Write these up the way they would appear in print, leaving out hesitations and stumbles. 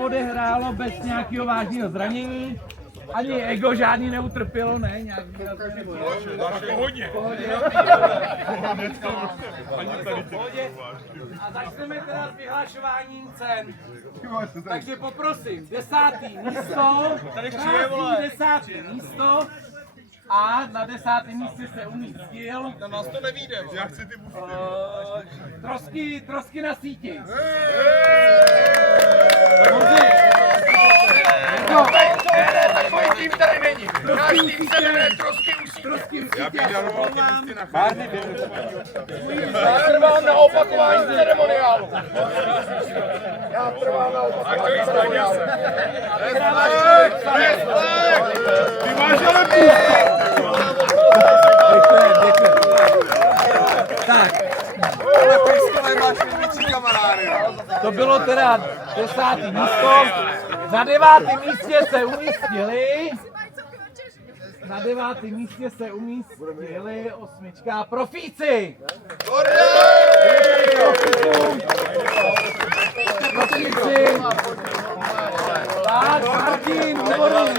odehrálo bez nějakého vážného zranění. Ani ego žádný neutrpělo, ne? Nějaký nebo Pohodně. A začneme teda s vyhlašováním cen. Takže poprosím, 10. místo, krásný 10. místo. A na 10. místě se umístil. Na nás to nevíde. Já chci ty Trosky na síti. Takový tým tady není. Náš tým se jmenuje Trosky u sítě. Já bych dal Já trvám na opakování ceremoniálu. Já trvám na opakování ceremoniálu. Ty máš ale půl. Tak. Ale pejskové máš větší kamarády. To bylo teda 10. místo. Na 9. místě se umístili. Na 9. místě se umístili 8. Profíci. Profíci. Tak, Martin, výborný.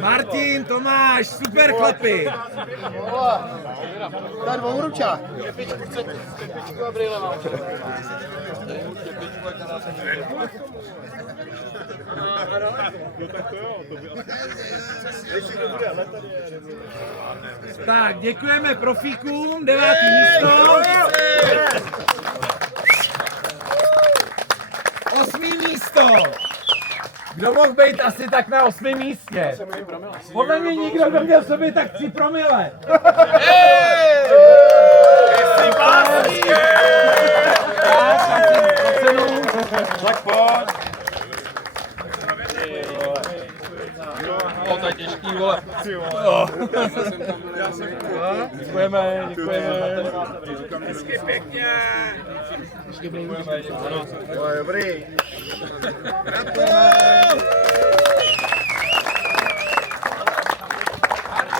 Martin, Tomáš, super chlapi. To je dvouručák. Kepičku a brýle mám. Tak, děkujeme profíkům, 9. místo. 8. místo. Kdo mohl být asi tak na 8. místě? Podle mě nikdo, kdo měl v sobě tak 3 promile. Tak pojď. To je těžký, vole. Děkujeme. Hezky pěkně.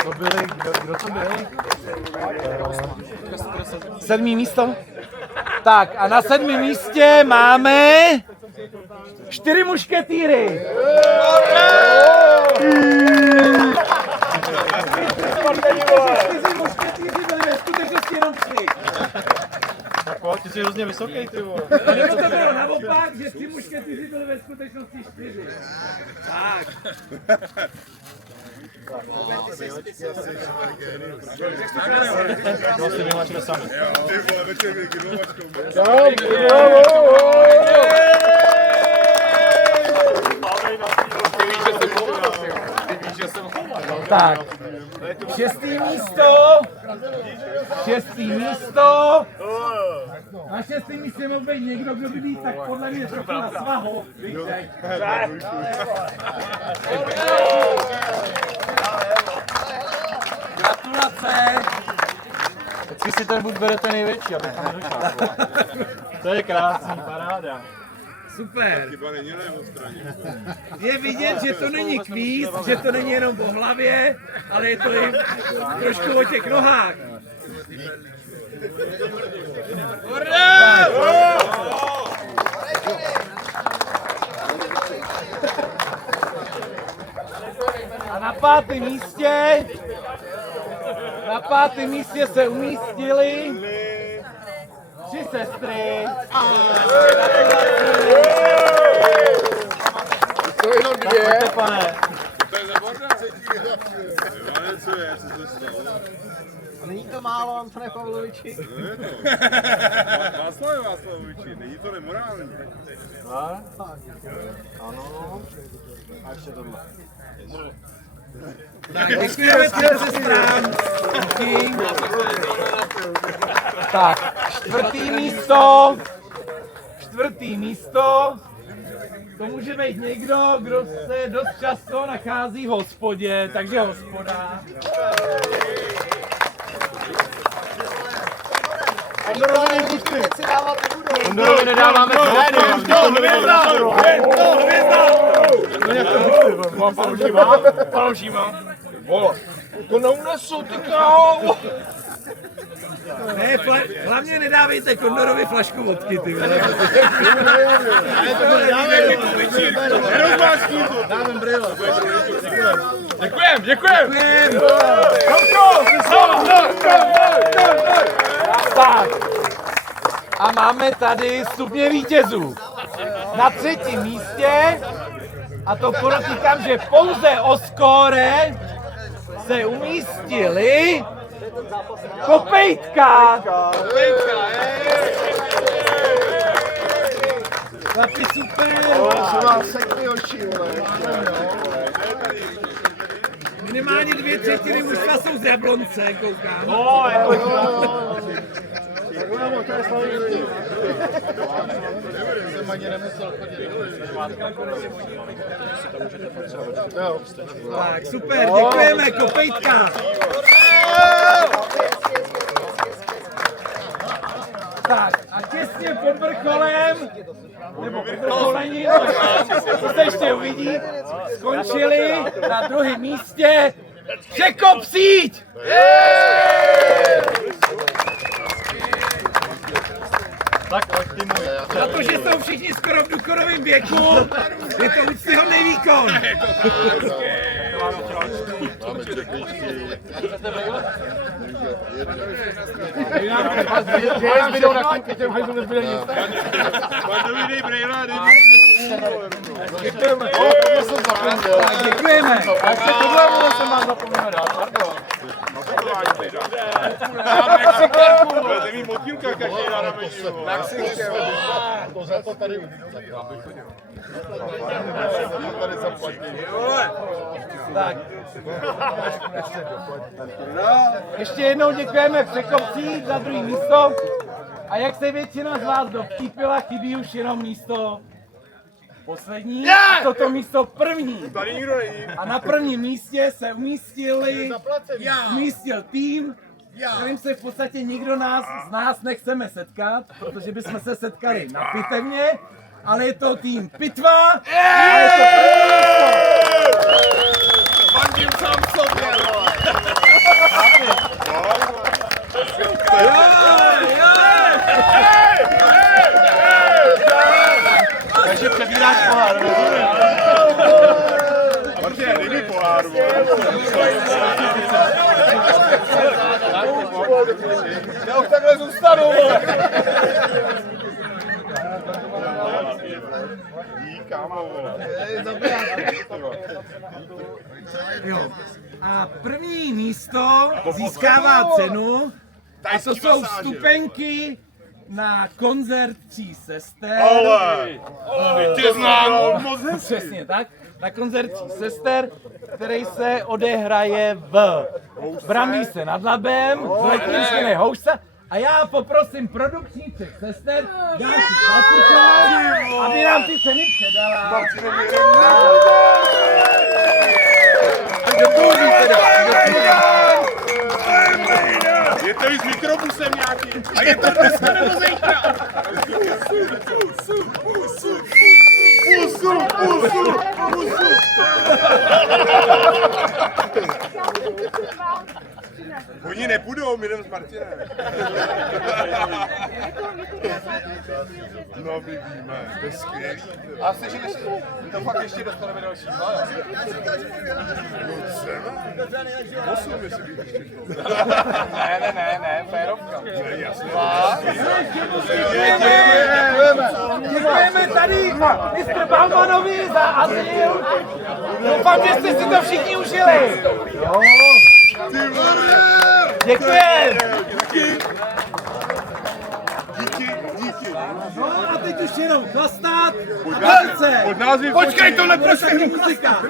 Dobrý. Kdo to byl? 7. místo? Tak a na 7. místě máme 4 mušketýry. Čtyři mušketýři byli ve skutečnosti jenom 3. Ty jsi hrozně vysoký, ty vole. Nebo to bylo naopak, že 3 mušketýři byli ve skutečnosti 4. Tak. No si vyhlačme sami. Ty vole, večer kdy vyhlačkou. Tak, 6. místo. 6. místo. Na 6. místě mohl být někdo, kdo by být tak podle mě trochu na svahu. Gratulace. Vždycky si ten buď berete největší, aby tam nedošel. To je krásný, paráda. Super. Chyba není na jeho straně. Je vidět, že to není kvíz, že to není jenom o hlavě, ale je to i trošku o těch nohách. A na 5. místě se umístily 3 sestry. To jenom 2. Pane. To je zaborná třetí. Co je, co se stalo? Není to málo, Antone Pavloviči? No je to. Václavoviči, není to nemorální. Ano. A ještě tohle. Tak, děkujeme těm sestrám. Tak, 4. místo. 4. místo. To může být někdo, kdo se dost často nachází v hospodě, takže hospoda. Ondorovi nedáváme To neunesu, ty krávo! Ne, hlavně nedávejte Kondorovi flašku vodky, ty vole. Děkujem. Tak. A máme tady stupně vítězů. Na 3. místě, a to podotýkám, že pouze o skóre se umístili Kopejtka. Chlapi, super. Minimálně 2/3 mužstva jsou z Jablonce, koukám. Tak, super, děkujeme, Kopejtka. Tak, a těsně pod vrcholem, nebo pod vrcholením, to se ještě uvidí, skončili na 2. místě Čekop síť! Protože jsou všichni skoro v důchodovém věku, je to úctyhodný výkon. Máme čepičky. Děkujeme. Tak. Ještě jednou děkujeme Překopcích za 2. místo. A jak se většina z vás dovtípila, chybí už jenom místo poslední, toto místo 1. A na 1. místě se umístil tým, kterým se v podstatě nikdo z nás nechceme setkat, protože bychom se setkali na pitevně, ale je to tým Pitva a je to 1. místo. Fandím sám sobě, vole. Takže přebíráš pohár. Martin, dej mi pohár, vole. Já už takhle zůstanu, vole. Dík, kámo, vole. Jo. A 1. místo získává cenu, a to jsou vstupenky na koncert 3 sester. Tě znám moc hezky. Přesně tak. Na koncert 3 sester, který se odehraje v Brandýse nad Labem, v Letničské houšce. A já poprosím produkční 3 sester, Dáši Šalpuchovou, aby nám ty ceny předala. Je to i s mikrobusem nějaký. A je to dneska nebo zítra? Pusu. Oni nepůjdou, my jdem s Martinem. No, my víme, to je skvělý. A chceš jít ještě? To fakt ještě dostaneme další 2, jo? Osm, jestli bych ještě šlo. Ne, férovka. Děkujeme tady mistr Balmanovi za azyl. Doufám, že jste si to všichni užili. Děkujeme. Díky. No a teď už jenom chlastat a bavit se. Počkej, to neprostřihnu. Muzika.